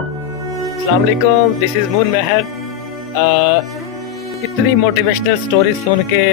अस्सलाम वालेकुम, this is moon महर। इतनी मोटिवेशनल स्टोरीज सुन के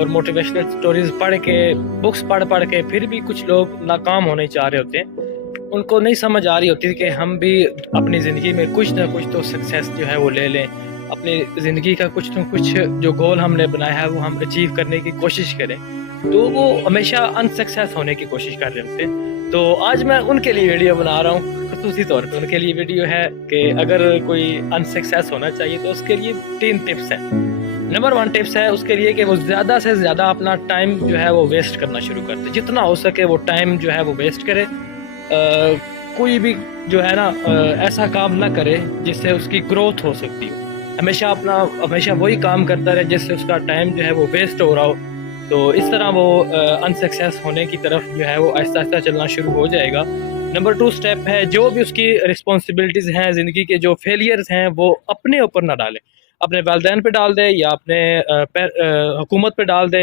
और मोटिवेशनल स्टोरीज पढ़ के, बुक्स पढ़ पढ़ के फिर भी कुछ लोग नाकाम होने चाह रहे होते हैं। उनको नहीं समझ आ रही होती कि हम भी अपनी ज़िंदगी में कुछ ना कुछ तो सक्सेस जो है वो ले लें, अपनी ज़िंदगी का कुछ ना कुछ जो गोल हमने बनाया है वो हम अचीव करने की कोशिश करें, तो वो हमेशा अनसक्सेस होने की कोशिश कर रहे होते हैं। तो आज मैं उनके लिए वीडियो बना रहा हूँ, खसूसी तौर पे उनके लिए वीडियो है कि अगर कोई अनसक्सेस होना चाहिए तो उसके लिए 3 टिप्स हैं। नंबर 1 टिप्स है उसके लिए कि वो ज़्यादा से ज़्यादा अपना टाइम जो है वो वेस्ट करना शुरू कर दे, जितना हो सके वो टाइम जो है वो वेस्ट करे। कोई भी जो है ना ऐसा काम ना करे जिससे उसकी ग्रोथ हो सकती हो। हमेशा वही काम करता रहे जिससे उसका टाइम जो है वो वेस्ट हो रहा हो। तो इस तरह वो अनसक्सेस होने की तरफ जो है वो आहिस्ता आहिस्ता चलना शुरू हो जाएगा। नंबर 2 स्टेप है, जो भी उसकी रिस्पॉन्सिबिलिटीज़ हैं ज़िंदगी के, जो फेलियर्स हैं वो अपने ऊपर ना डाले, अपने वालिदैन पे डाल दे या अपने हुकूमत पे डाल दे,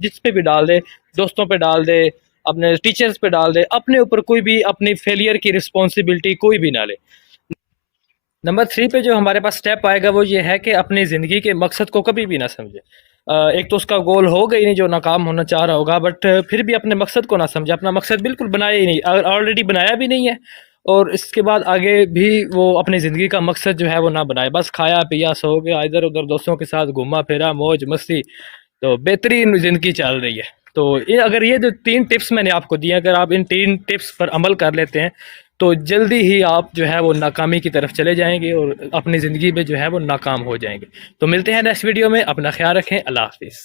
जिस पे भी डाल दे, दोस्तों पे डाल दे, अपने टीचर्स पे डाल दे, अपने ऊपर कोई भी अपनी फेलियर की रिस्पॉन्सिबिलिटी कोई भी ना ले। नंबर 3 पे जो हमारे पास स्टेप आएगा वो ये है कि अपनी ज़िंदगी के मकसद को कभी भी ना समझे। एक तो उसका गोल होगा ही नहीं जो नाकाम होना चाह रहा होगा, बट फिर भी अपने मकसद को ना समझे, अपना मकसद बिल्कुल बनाया ही नहीं, अगर ऑलरेडी बनाया भी नहीं है और इसके बाद आगे भी वो अपनी ज़िंदगी का मकसद जो है वो ना बनाए, बस खाया पिया सो गया, इधर उधर दोस्तों के साथ घूमा फिरा, मौज मस्ती, तो बेहतरीन ज़िंदगी चल रही है। तो अगर ये जो 3 टिप्स मैंने आपको दिए, अगर आप इन 3 टिप्स पर अमल कर लेते हैं तो जल्दी ही आप जो है वो नाकामी की तरफ चले जाएंगे और अपनी ज़िंदगी में जो है वो नाकाम हो जाएंगे। तो मिलते हैं नेक्स्ट वीडियो में, अपना ख्याल रखें, अल्लाह हाफिज़।